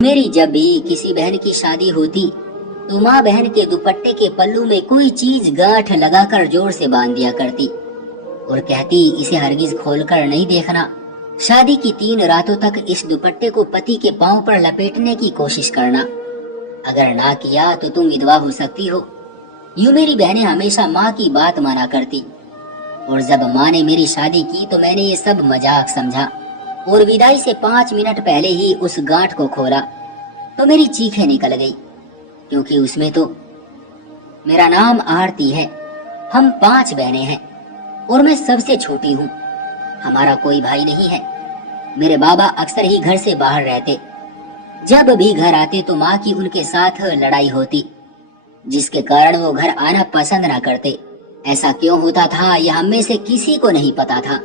मेरी जब भी किसी बहन की शादी होती तो माँ बहन के दुपट्टे के पल्लू में कोई चीज गांठ लगाकर जोर से बांध दिया करती और कहती इसे हरगिज खोलकर नहीं देखना। शादी की 3 रातों तक इस दुपट्टे को पति के पांव पर लपेटने की कोशिश करना, अगर ना किया तो तुम विधवा हो सकती हो। यूं मेरी बहनें हमेशा माँ की बात माना करती और जब माँ ने मेरी शादी की तो मैंने ये सब मजाक समझा और विदाई से 5 मिनट पहले ही उस गांठ को खोला तो मेरी चीखें निकल गई, क्योंकि उसमें तो मेरा नाम आरती है। हम 5 बहनें हैं और मैं सबसे छोटी हूँ। हमारा कोई भाई नहीं है। मेरे बाबा अक्सर ही घर से बाहर रहते। जब भी घर आते तो माँ की उनके साथ लड़ाई होती, जिसके कारण वो घर आना पसंद ना करते। ऐसा क्यों होता था यह हम में से किसी को नहीं पता था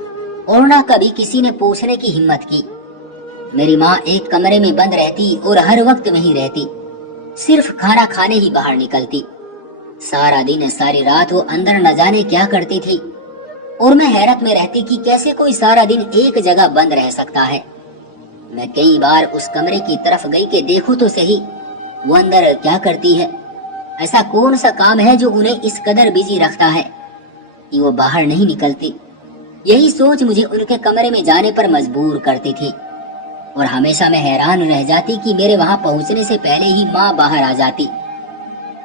और ना कभी किसी ने पूछने की हिम्मत की। मेरी माँ एक कमरे में बंद रहती और हर वक्त वहीं रहती, सिर्फ खाना खाने ही बाहर निकलती। सारा दिन सारी रात वो अंदर न जाने क्या करती थी और मैं हैरत में रहती कि कैसे कोई सारा दिन एक जगह बंद रह सकता है। मैं कई बार उस कमरे की तरफ गई कि देखूं तो सही वो अंदर क्या करती है। ऐसा कौन सा काम है जो उन्हें इस कदर बिजी रखता है कि वो बाहर नहीं निकलती। यही सोच मुझे उनके कमरे में जाने पर मजबूर करती थी और हमेशा मैं हैरान रह जाती कि मेरे वहां पहुंचने से पहले ही माँ बाहर आ जाती।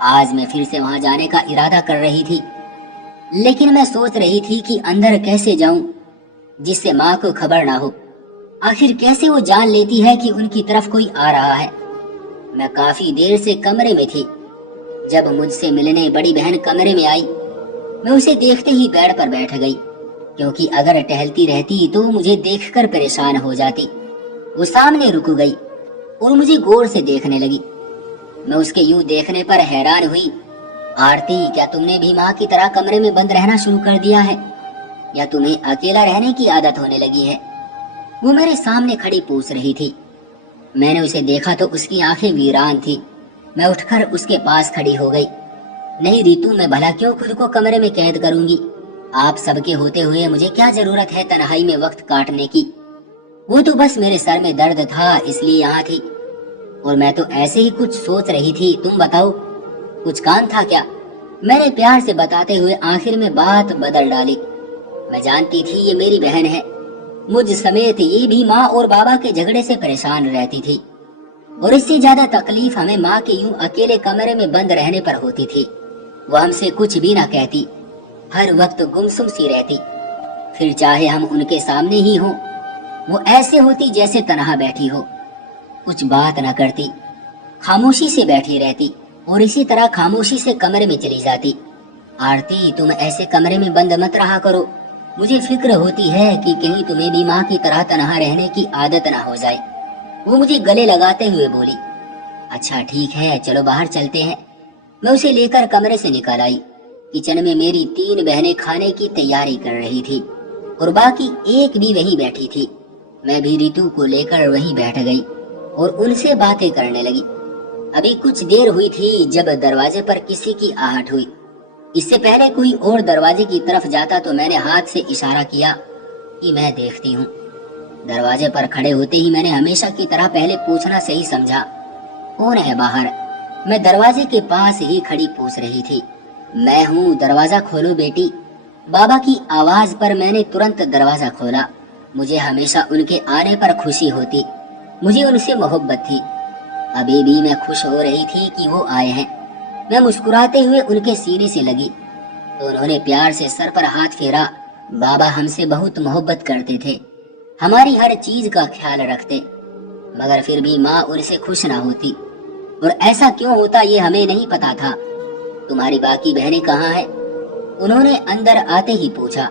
आज मैं फिर से वहां जाने का इरादा कर रही थी, लेकिन मैं सोच रही थी कि अंदर कैसे जाऊं जिससे माँ को खबर ना हो। आखिर कैसे वो जान लेती है कि उनकी तरफ कोई आ रहा है। मैं काफी देर से कमरे में थी। जब मुझसे मिलने बड़ी बहन कमरे में आई, मैं उसे देखते ही बेड पर बैठ गई, क्योंकि अगर टहलती रहती तो मुझे देखकर परेशान हो जाती। वो सामने रुक गई और मुझे गौर से देखने लगी। मैं उसके यूं देखने पर हैरान हुई। आरती, क्या तुमने भी माँ की तरह कमरे में बंद रहना शुरू कर दिया है या तुम्हें अकेला रहने की आदत होने लगी है? वो मेरे सामने खड़ी पूछ रही थी। मैंने उसे देखा तो उसकी आंखें वीरान थी। मैं उठकर उसके पास खड़ी हो गई। नहीं रीतू, मैं भला क्यों खुद को कमरे में कैद करूंगी। आप सबके होते हुए मुझे क्या जरूरत है तन्हाई में वक्त काटने की। वो तो बस मेरे सर में दर्द था इसलिए यहाँ थी और मैं तो ऐसे ही कुछ सोच रही थी। तुम बताओ, कुछ काम था क्या? मैंने प्यार से बताते हुए आखिर में बात बदल डाली। मैं जानती थी ये मेरी बहन है। मुझ समेत ये भी माँ और बाबा के झगड़े से परेशान रहती थी और इससे ज्यादा तकलीफ हमें माँ के यूं अकेले कमरे में बंद रहने पर होती थी। वो हमसे कुछ भी ना कहती, हर वक्त गुमसुम सी रहती। फिर चाहे हम उनके सामने ही हों, वो ऐसे होती जैसे तनहा बैठी हो, कुछ बात न करती, खामोशी से बैठी रहती और इसी तरह खामोशी से कमरे में चली जाती। आरती, तुम ऐसे कमरे में बंद मत रहा करो। मुझे फिक्र होती है कि कहीं तुम्हें भी माँ की तरह तनहा रहने की आदत ना हो जाए। वो मुझे गले लगाते हुए बोली। अच्छा ठीक है, चलो बाहर चलते हैं। मैं उसे लेकर कमरे से निकल आई। किचन में मेरी 3 बहनें खाने की तैयारी कर रही थी और बाकी एक भी वहीं बैठी थी। मैं भी रीतू को लेकर वहीं बैठ गई और उनसे बातें करने लगी। अभी कुछ देर हुई थी जब दरवाजे पर किसी की आहट हुई। इससे पहले कोई और दरवाजे की तरफ जाता तो मैंने हाथ से इशारा किया कि मैं देखती हूँ। दरवाजे पर खड़े होते ही मैंने हमेशा की तरह पहले पूछना सही समझा, कौन है बाहर? मैं दरवाजे के पास ही खड़ी पूछ रही थी। मैं हूँ, दरवाजा खोलो बेटी। बाबा की आवाज पर मैंने तुरंत दरवाजा खोला। मुझे हमेशा उनके आने पर खुशी होती, मुझे उनसे मोहब्बत थी। अभी भी मैं खुश हो रही थी कि वो आए हैं। मैं मुस्कुराते हुए उनके सीने से लगी तो उन्होंने प्यार से सर पर हाथ फेरा। बाबा हमसे बहुत मोहब्बत करते थे, हमारी हर चीज का ख्याल रखते, मगर फिर भी माँ उनसे खुश ना होती और ऐसा क्यों होता ये हमें नहीं पता था। तुम्हारी बाकी बहनें कहाँ हैं? उन्होंने अंदर आते ही पूछा।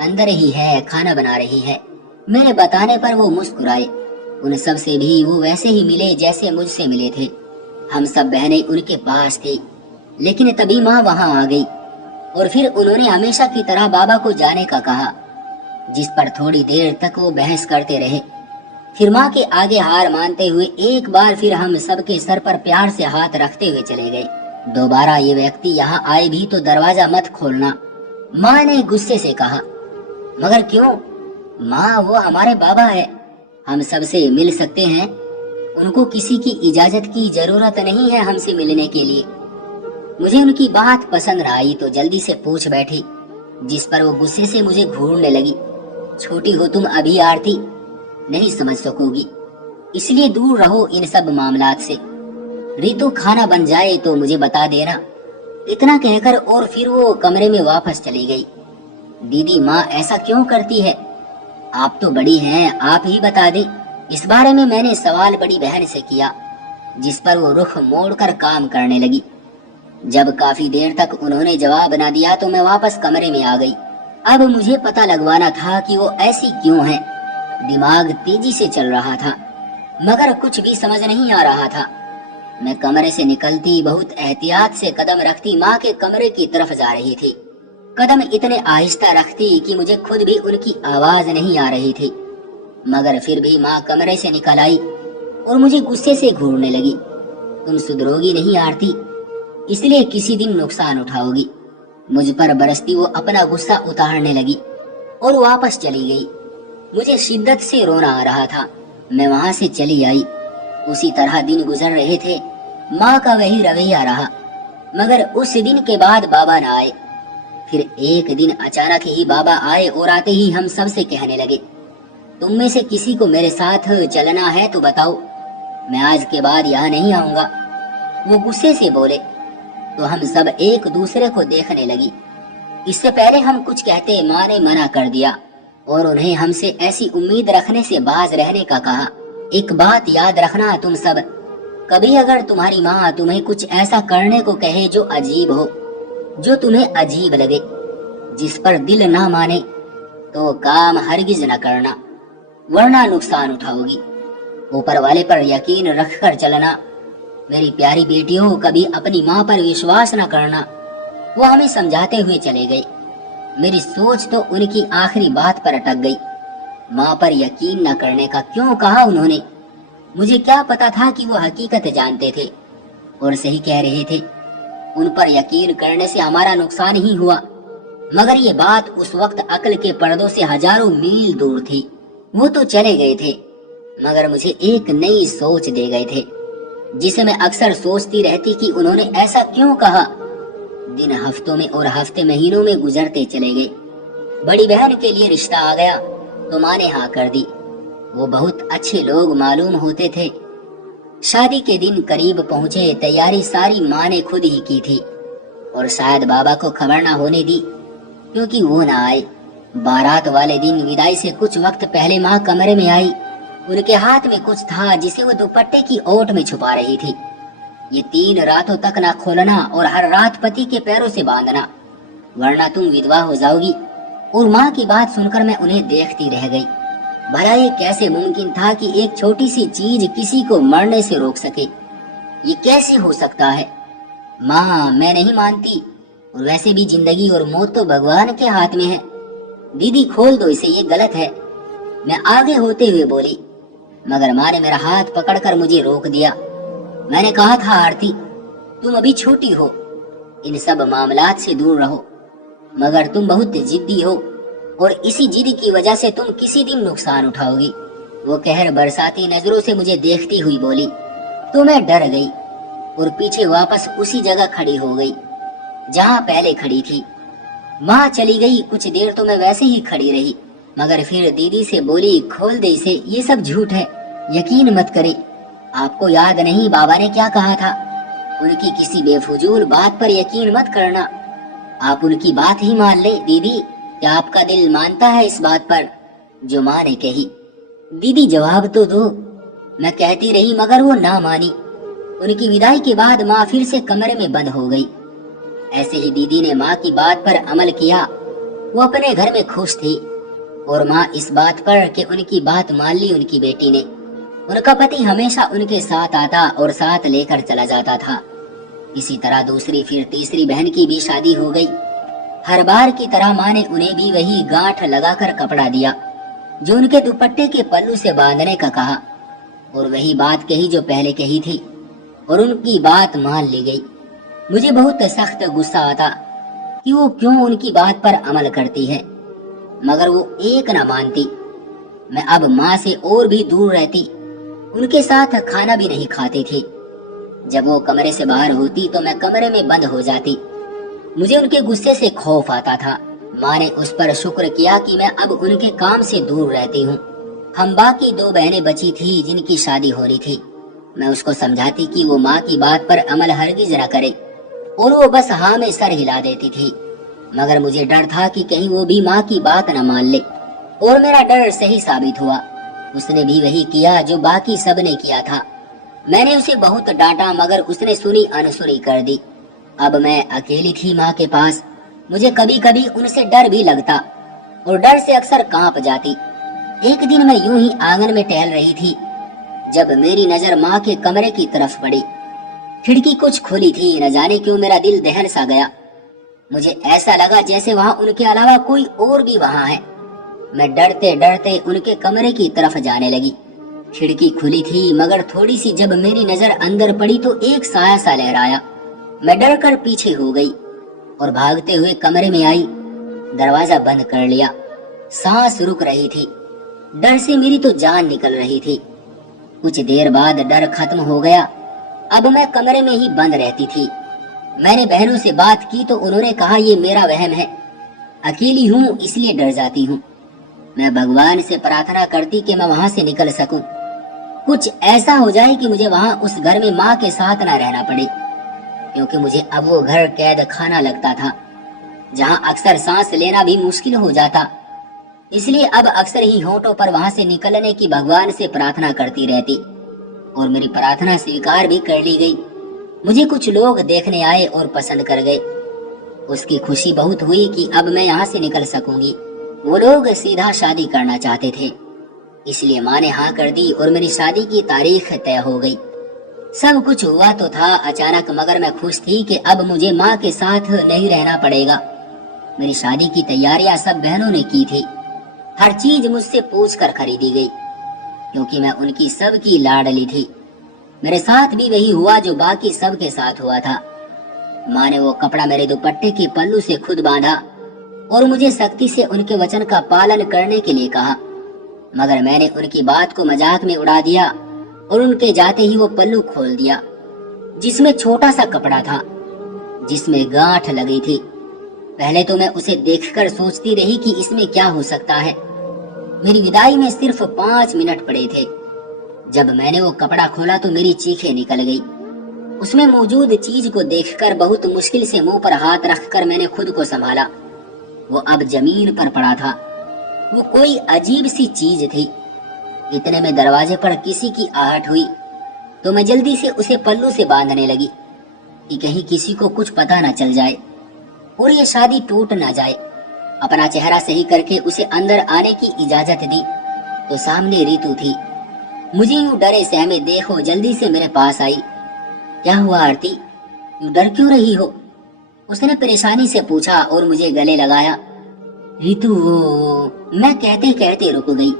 अंदर ही है, खाना बना रही है। मेरे बताने पर वो मुस्कुराए। उन सब से भी वो वैसे ही मिले जैसे मुझसे मिले थे। हम सब बहनें उनके पास थी, लेकिन तभी माँ वहां आ गई और फिर उन्होंने हमेशा की तरह बाबा को जाने का कहा, जिस पर थोड़ी देर तक वो बहस करते रहे। फिर माँ के आगे हार मानते हुए एक बार फिर हम सबके सर पर प्यार से हाथ रखते हुए चले गए। दोबारा ये व्यक्ति यहाँ आए भी तो दरवाजा मत खोलना, माँ ने गुस्से से कहा। मगर क्यों? माँ, वो हमारे बाबा है, हम सबसे मिल सकते हैं। ان کو کسی کی اجازت کی ضرورت نہیں ہے ہم سے ملنے کے لیے۔ مجھے ان کی بات پسند نہ آئی تو جلدی سے پوچھ بیٹھی، جس پر وہ غصے سے مجھے گھورنے لگی۔ چھوٹی ہو تم ابھی آرتی، نہیں سمجھ سکو گی، اس لیے دور رہو ان سب معاملات سے۔ ریتو کھانا بن جائے تو مجھے بتا دینا۔ اتنا کہہ کر اور پھر وہ کمرے میں واپس چلی گئی۔ دیدی ماں ایسا کیوں کرتی ہے؟ آپ تو بڑی ہیں، آپ ہی بتا دیں۔ اس بارے میں نے سوال بڑی بہن سے کیا، جس پر وہ رخ موڑ کر کام کرنے لگی۔ جب کافی دیر تک انہوں نے جواب نہ دیا تو میں واپس کمرے میں آ گئی۔ اب مجھے پتہ لگوانا تھا کہ وہ ایسی کیوں ہیں۔ دماغ تیزی سے چل رہا تھا مگر کچھ بھی سمجھ نہیں آ رہا تھا۔ میں کمرے سے نکلتی بہت احتیاط سے قدم رکھتی ماں کے کمرے کی طرف جا رہی تھی۔ قدم اتنے آہستہ رکھتی کہ مجھے خود بھی ان کی آواز نہیں آ رہی تھی، مگر پھر بھی ماں کمرے سے نکل آئی اور مجھے غصے سے گھورنے لگی۔ تم سدھروگی نہیں آرتی، اس لیے کسی دن نقصان اٹھاؤ گی۔ مجھ پر برستی وہ اپنا غصہ اتارنے لگی اور واپس چلی گئی۔ مجھے شدت سے رونا آ رہا تھا۔ میں وہاں سے چلی آئی۔ اسی طرح دن گزر رہے تھے، ماں کا وہی رویہ رہا، مگر اس دن کے بعد بابا نہ آئے۔ پھر ایک دن اچانک ہی بابا آئے اور آتے ہی ہم سب سے کہنے لگے، تم میں سے کسی کو میرے ساتھ چلنا ہے تو بتاؤ، میں آج کے بعد یہاں نہیں آؤں گا۔ وہ غصے سے بولے تو ہم سب ایک دوسرے کو دیکھنے لگی۔ اس سے پہلے ہم کچھ کہتے ماں نے منع کر دیا اور انہیں ہم سے ایسی امید رکھنے سے باز رہنے کا کہا۔ ایک بات یاد رکھنا تم سب، کبھی اگر تمہاری ماں تمہیں کچھ ایسا کرنے کو کہے جو عجیب ہو، جو تمہیں عجیب لگے، جس پر دل نہ مانے، تو کام ہرگز نہ کرنا، ورنہ نقصان اٹھاؤ گی۔ اوپر والے پر یقین رکھ کر چلنا۔ میری پیاری بیٹیوں، کبھی اپنی ماں پر وشواس نہ کرنا۔ وہ ہمیں سمجھاتے ہوئے چلے گئے۔ میری سوچ تو ان کی آخری بات پر اٹک گئی۔ ماں پر یقین نہ کرنے کا کیوں کہا انہوں نے؟ مجھے کیا پتا تھا کہ وہ حقیقت جانتے تھے اور صحیح کہہ رہے تھے۔ ان پر یقین کرنے سے ہمارا نقصان ہی ہوا، مگر یہ بات اس وقت عقل کے پردوں سے ہزاروں میل دور تھی۔ وہ تو چلے گئے تھے، مگر مجھے ایک نئی سوچ دے گئے تھے، جسے میں اکثر سوچتی رہتی کہ انہوں نے ایسا کیوں کہا۔ دن ہفتوں میں اور ہفتے مہینوں میں گزرتے چلے گئے۔ بڑی بہن کے لیے رشتہ آ گیا تو ماں نے ہاں کر دی۔ وہ بہت اچھے لوگ معلوم ہوتے تھے۔ شادی کے دن قریب پہنچے، تیاری ساری ماں نے خود ہی کی تھی اور شاید بابا کو خبر نہ ہونے دی کیونکہ وہ نہ آئے۔ بارات والے دن ودائی سے کچھ وقت پہلے ماں کمرے میں آئی۔ ان کے ہاتھ میں کچھ تھا جسے وہ دوپٹے کی اوٹ میں چھپا رہی تھی۔ یہ 3 راتوں تک نہ کھولنا اور ہر رات پتی کے پیروں سے باندھنا، ورنہ تم ودوا ہو جاؤ گی۔ اور ماں کی بات سن کر میں انہیں دیکھتی رہ گئی۔ بھلا یہ کیسے ممکن تھا کہ ایک چھوٹی سی چیز کسی کو مرنے سے روک سکے؟ یہ کیسے ہو سکتا ہے؟ ماں، میں نہیں مانتی، اور ویسے بھی زندگی اور موت تو بھگوان کے ہاتھ میں ہے۔ دیدی کھول دو اسے، یہ غلط ہے، میں آگے ہوتے ہوئے بولی، مگر ماں نے میرا ہاتھ پکڑ کر مجھے روک دیا۔ میں نے کہا تھا آرتی، تم ابھی چھوٹی ہو، ان سب معاملات سے دور رہو، مگر تم بہت ضدی ہو اور اسی ضد کی وجہ سے تم کسی دن نقصان اٹھاؤ گی۔ وہ قہر برساتی نظروں سے مجھے دیکھتی ہوئی بولی تو میں ڈر گئی اور پیچھے واپس اسی جگہ کھڑی ہو گئی جہاں پہلے کھڑی تھی۔ ماں چلی گئی، کچھ دیر تو میں ویسے ہی کھڑی رہی، مگر پھر دیدی سے بولی کھول دے اسے، یہ سب جھوٹ ہے، یقین مت کرے۔ آپ کو یاد نہیں بابا نے کیا کہا تھا؟ ان کی کسی بے فضول بات پر یقین مت کرنا، آپ ان کی بات ہی مان لیں۔ دیدی، کیا آپ کا دل مانتا ہے اس بات پر جو ماں نے کہی؟ دیدی جواب تو دو۔ میں کہتی رہی مگر وہ نہ مانی۔ ان کی ودائی کے بعد ماں پھر سے کمرے میں بند ہو گئی۔ ایسے ہی دیدی نے ماں کی بات پر عمل کیا۔ وہ اپنے گھر میں خوش تھی اور ماں اس بات پر کہ ان کی بات مان لی ان کی بیٹی نے۔ ان کا پتی ہمیشہ ان کے ساتھ آتا اور ساتھ لے کر چلا جاتا تھا۔ اسی طرح دوسری پھر تیسری بہن کی بھی شادی ہو گئی۔ ہر بار کی طرح ماں نے انہیں بھی وہی گانٹھ لگا کر کپڑا دیا جو ان کے دوپٹے کے پلو سے باندھنے کا کہا، اور وہی بات کہی جو پہلے کہی تھی، اور ان کی بات مان لی گئی۔ مجھے بہت سخت غصہ آتا کہ وہ کیوں ان کی بات پر عمل کرتی ہے، مگر وہ ایک نہ مانتی۔ میں اب ماں سے اور بھی دور رہتی उनके साथ खाना भी नहीं खाती थी। जब वो कमरे से बाहर होती तो मैं कमरे में बंद हो जाती। मुझे उनके गुस्से से खौफ आता था। माँ ने उस पर शुक्र किया कि मैं अब उनके काम से दूर रहती हूँ। हम बाकी 2 बहनें बची थी जिनकी शादी हो रही थी। मैं उसको समझाती कि वो माँ की बात पर अमल हरगिज न करे, और वो बस हाँ में सर हिला देती थी। मगर मुझे डर था कि कहीं वो भी माँ की बात न मान ले, और मेरा डर सही साबित हुआ। उसने भी वही किया जो बाकी सब ने किया था। मैंने उसे बहुत डांटा मगर उसने सुनी अनसुनी कर दी। अब मैं अकेली थी माँ के पास। मुझे कभी कभी उनसे डर भी लगता और डर से अक्सर कांप जाती। एक दिन मैं यूं ही आंगन में टहल रही थी जब मेरी नजर माँ के कमरे की तरफ पड़ी। खिड़की कुछ खुली थी। न जाने क्यों मेरा दिल दहल सा गया। मुझे ऐसा लगा जैसे वहां उनके अलावा कोई और भी वहां है। मैं डरते डरते उनके कमरे की तरफ जाने लगी। खिड़की खुली थी मगर थोड़ी सी जब मेरी नजर अंदर पड़ी तो एक साया सा लहराया। मैं डर कर पीछे हो गई और भागते हुए कमरे में आई। दरवाजा बंद कर लिया। सांस रुक रही थी। डर से मेरी तो जान निकल रही थी। कुछ देर बाद डर खत्म हो गया। अब मैं कमरे में ही बंद रहती थी। मैंने बहनों से बात की तो उन्होंने कहा ये मेरा वहम है, अकेली हूँ इसलिए डर जाती हूँ। मैं भगवान से प्रार्थना करती कि मैं वहां से निकल सकूं। कुछ ऐसा हो जाए कि मुझे वहां उस घर में माँ के साथ न रहना पड़े, क्योंकि मुझे अब वो घर कैद खाना लगता था जहां अक्सर सांस लेना भी मुश्किल हो जाता। इसलिए अब अक्सर ही होठों पर वहां से निकलने की भगवान से प्रार्थना करती रहती, और मेरी प्रार्थना स्वीकार भी कर ली गई। मुझे कुछ लोग देखने आए और पसंद कर गए। उसकी खुशी बहुत हुई कि अब मैं यहाँ से निकल सकूंगी। वो लोग सीधा शादी करना चाहते थे, इसलिए माँ ने हाँ कर दी और मेरी शादी की तारीख तय हो गई। सब कुछ हुआ तो था अचानक, मगर मैं खुश थी कि अब मुझे माँ के साथ नहीं रहना पड़ेगा। मेरी शादी की तैयारियां सब बहनों ने की थी। हर चीज मुझसे पूछ कर खरीदी गई, क्योंकि मैं उनकी सबकी लाडली थी। मेरे साथ भी वही हुआ जो बाकी सबके साथ हुआ था। माँ ने वो कपड़ा मेरे दुपट्टे के पल्लू से खुद बांधा और मुझे सख्ती से उनके वचन का पालन करने के लिए कहा, मगर मैंने उनकी बात को मजाक में उड़ा दिया और उनके जाते ही वो पल्लू खोल दिया, जिसमें छोटा सा कपड़ा था जिसमें गांठ लगी थी। पहले तो मैं उसे देखकर सोचती रही कि इसमें क्या हो सकता है। मेरी विदाई में सिर्फ 5 मिनट पड़े थे। जब मैंने वो कपड़ा खोला तो मेरी चीखें निकल गई। उसमें मौजूद चीज को देखकर बहुत मुश्किल से मुंह पर हाथ रखकर मैंने खुद को संभाला। वो अब जमीन पर पड़ा था। वो कोई अजीब सी चीज थी। इतने में दरवाजे पर किसी की आहट हुई तो मैं जल्दी से उसे पल्लू से बांधने लगी कि कहीं किसी को कुछ पता न चल जाए और ये शादी टूट न जाए। अपना चेहरा सही करके उसे अंदर आने की इजाजत दी तो सामने रीतू थी। मुझे यूं डरे सहमे देखो जल्दी से मेरे पास आई। क्या हुआ आरती, यूं डर क्यों रही हो? उसने परेशानी से पूछा और मुझे गले लगाया। रीतू, मैं कहते कहते रुक गई।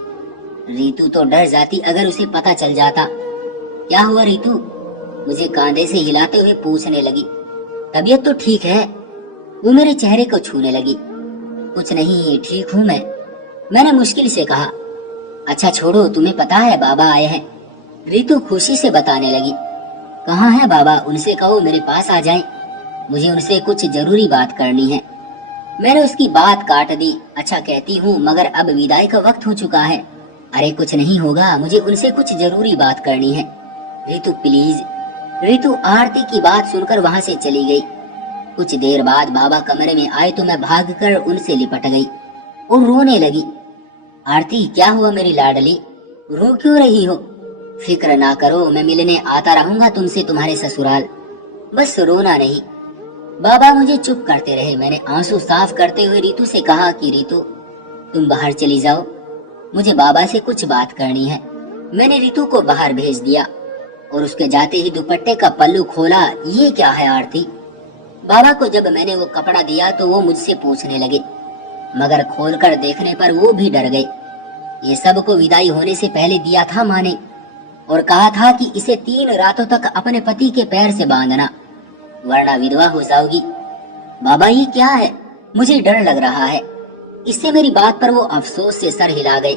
रीतू तो डर जाती अगर उसे पता चल जाता। क्या हुआ रीतू? मुझे कांधे से हिलाते हुए पूछने लगी। तबीयत तो ठीक है। वो मेरे चेहरे को छूने लगी। कुछ नहीं, ठीक हूँ मैंने मुश्किल से कहा। अच्छा छोड़ो, तुम्हें पता है बाबा आए हैं? रीतू खुशी से बताने लगी। कहाँ है बाबा? उनसे कहो मेरे पास आ जाएं। मुझे उनसे कुछ जरूरी बात करनी है। मैंने उसकी बात काट दी। अच्छा कहती हूँ, मगर अब विदाई का वक्त हो चुका है। अरे कुछ नहीं होगा, मुझे उनसे कुछ जरूरी बात करनी है। रीतू प्लीज। रीतू आरती की बात सुनकर वहां से चली गई। कुछ देर बाद बाबा कमरे में आए तो मैं भागकर उनसे लिपट गई और रोने लगी। आरती, क्या हुआ मेरी लाडली? रो क्यों रही हो? फिक्र ना करो, मैं मिलने आता रहूंगा तुमसे तुम्हारे ससुराल। बस रोना नहीं। बाबा मुझे चुप करते रहे। मैंने आंसू साफ करते हुए रीतू से कहा कि रीतू, तुम बाहर चली जाओ, मुझे बाबा से कुछ बात करनी है। मैंने रीतू को बाहर भेज दिया और उसके जाते ही दुपट्टे का पल्लू खोला। ये क्या है आरती? बाबा को जब मैंने वो कपड़ा दिया तो वो मुझसे पूछने लगे, मगर खोलकर देखने पर वो भी डर गए। ये सब को विदाई होने से पहले दिया था माँ ने और कहा था कि इसे 3 रातों तक अपने पति के पैर से बांधना, वरना विधवा हो जाओगी। बाबा ये क्या है? मुझे डर लग रहा है। इससे मेरी बात पर वो अफसोस से सर हिला गए।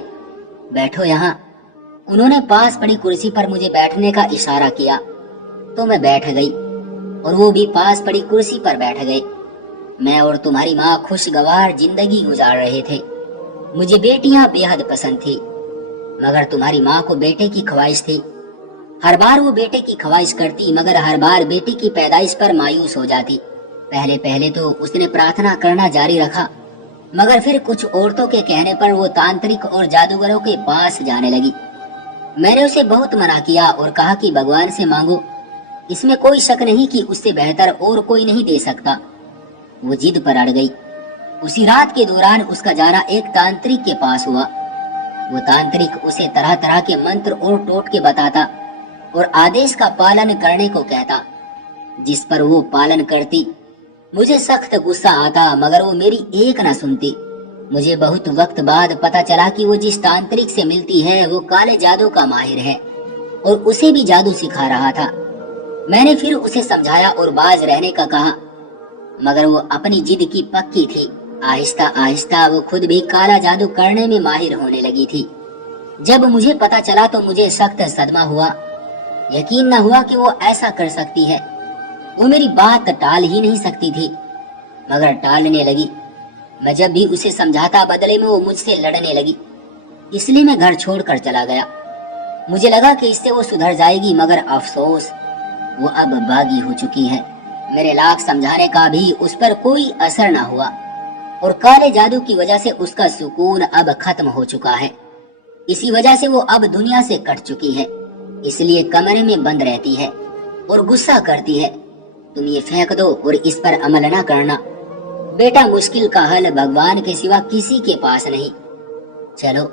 बैठो यहाँ। उन्होंने पास पड़ी कुर्सी पर मुझे बैठने का इशारा किया तो मैं बैठ गई और वो भी पास पड़ी कुर्सी पर बैठ गए। मैं और तुम्हारी माँ खुशगवार जिंदगी गुजार रहे थे। मुझे बेटियां बेहद पसंद थी, मगर तुम्हारी माँ को बेटे की ख्वाहिश थी। हर बार वो बेटे की ख्वाहिश करती, मगर हर बार बेटे की पैदाइश पर मायूस हो जाती। पहले पहले तो उसने प्रार्थना करना जारी रखा, मगर फिर कुछ औरतों के कहने पर वो तांत्रिक और जादूगरों के पास जाने लगी। मैंने उसे बहुत मना किया और कहा कि भगवान से मांगो, इसमें कोई शक नहीं कि उससे बेहतर और कोई नहीं दे सकता। वो जिद पर अड़ गई। उसी रात के दौरान उसका जाना एक तांत्रिक के पास हुआ। वो तांत्रिक उसे तरह तरह के मंत्र और टोटके बताता और आदेश का पालन करने को कहता, जिस पर वो पालन करती। मुझे सख्त गुस्सा आता, मगर वो मेरी एक न सुनती। मुझे बहुत वक्त बाद पता चला कि वो जिस तांत्रिक से मिलती है वो काले जादू का माहिर है और उसे भी जादू सिखा रहा था। मैंने फिर उसे समझाया और बाज रहने का कहा, मगर वो अपनी जिद की पक्की थी। आहिस्ता आहिस्ता वो खुद भी काला जादू करने में माहिर होने लगी थी। जब मुझे पता चला तो मुझे सख्त सदमा हुआ। यकीन न हुआ कि वो ऐसा कर सकती है। वो मेरी बात टाल ही नहीं सकती थी, मगर टालने लगी। मैं जब भी उसे समझाता, बदले में वो मुझसे लड़ने लगी। इसलिए मैं घर छोड़कर चला गया। मुझे लगा कि इससे वो सुधर जाएगी, मगर अफसोस वो अब बागी हो चुकी है। मेरे लाख समझाने का भी उस पर कोई असर न हुआ और काले जादू की वजह से उसका सुकून अब खत्म हो चुका है। इसी वजह से वो अब दुनिया से कट चुकी है। इसलिए कमरे में बंद रहती है और गुस्सा करती है। तुम ये फेंक दो और इस पर अमल न करना। बेटा, मुश्किल का हल भगवान के सिवा किसी के पास नहीं। चलो,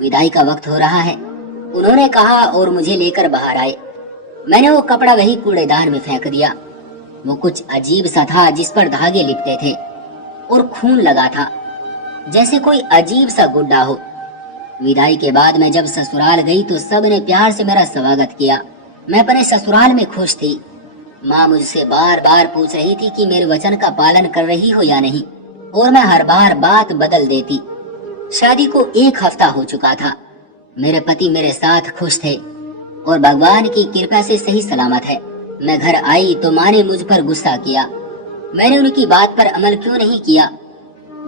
विदाई का वक्त हो रहा है, उन्होंने कहा और मुझे लेकर बाहर आए। मैंने वो कपड़ा वही कूड़ेदान में फेंक दिया। वो कुछ अजीब सा था, जिस पर धागे लिपटे थे और खून लगा था, जैसे कोई अजीब सा गुड्डा हो। विदाई के बाद मैं जब ससुराल गई तो सब ने प्यार से मेरा स्वागत किया। मैं अपने ससुराल में खुश थी। माँ मुझसे बार बार पूछ रही थी कि मेरे वचन का पालन कर रही हो या नहीं, और मैं हर बार बात बदल देती। शादी को 1 हफ्ता हो चुका था। मेरे पति मेरे साथ खुश थे और भगवान की कृपा से सही सलामत है। मैं घर आई तो माँ ने मुझ पर गुस्सा किया। मैंने उनकी बात पर अमल क्यों नहीं किया,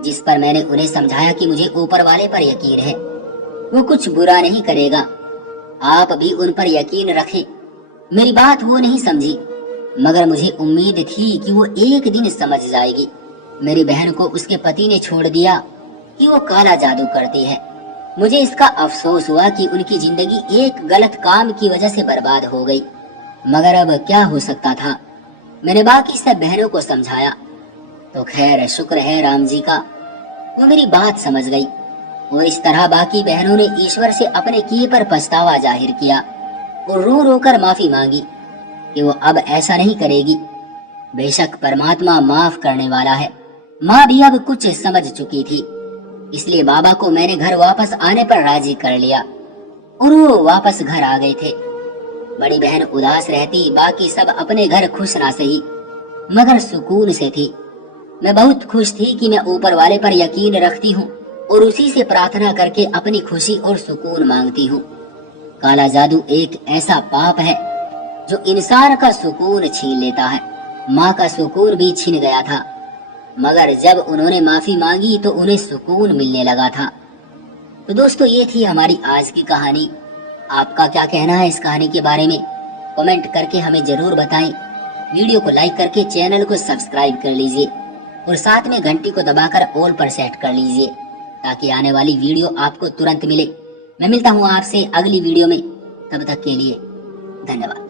जिस पर मैंने उन्हें समझाया कि मुझे ऊपर वाले पर यकीन है, वो कुछ बुरा नहीं करेगा। आप भी उन पर यकीन रखें। मेरी बात वो नहीं समझी, मगर मुझे उम्मीद थी कि वो एक दिन समझ जाएगी। मेरी बहन को उसके पति ने छोड़ दिया कि वो काला जादू करती है। मुझे इसका अफसोस हुआ कि उनकी जिंदगी एक गलत काम की वजह से बर्बाद हो गई, मगर अब क्या हो सकता था। मैंने बाकी सब बहनों को समझाया तो खैर शुक्र है राम जी का, वो मेरी बात समझ गई और इस तरह बाकी बहनों ने ईश्वर से अपने किए पर पछतावा जाहिर किया और रो रो कर माफी मांगी कि वो अब ऐसा नहीं करेगी। बेशक परमात्मा माफ करने वाला है। माँ भी अब कुछ समझ चुकी थी, इसलिए बाबा को मैंने घर वापस आने पर राजी कर लिया और वो वापस घर आ गए थे। बड़ी बहन उदास रहती, बाकी सब अपने घर खुश ना सही मगर सुकून से थी। मैं बहुत खुश थी कि मैं ऊपर वाले पर यकीन रखती हूँ और उसी से प्रार्थना करके अपनी खुशी और सुकून मांगती हूँ। काला जादू एक ऐसा पाप है जो इंसान का सुकून छीन लेता है। माँ का सुकून भी छिन गया था, मगर जब उन्होंने माफी मांगी तो उन्हें सुकून मिलने लगा था। तो दोस्तों, ये थी हमारी आज की कहानी। आपका क्या कहना है इस कहानी के बारे में? कमेंट करके हमें जरूर बताएं। वीडियो को लाइक करके चैनल को सब्सक्राइब कर लीजिए और साथ में घंटी को दबाकर ऑल पर सेट कर लीजिए ताकि आने वाली वीडियो आपको तुरंत मिले। मैं मिलता हूँ आपसे अगली वीडियो में, तब तक के लिए धन्यवाद।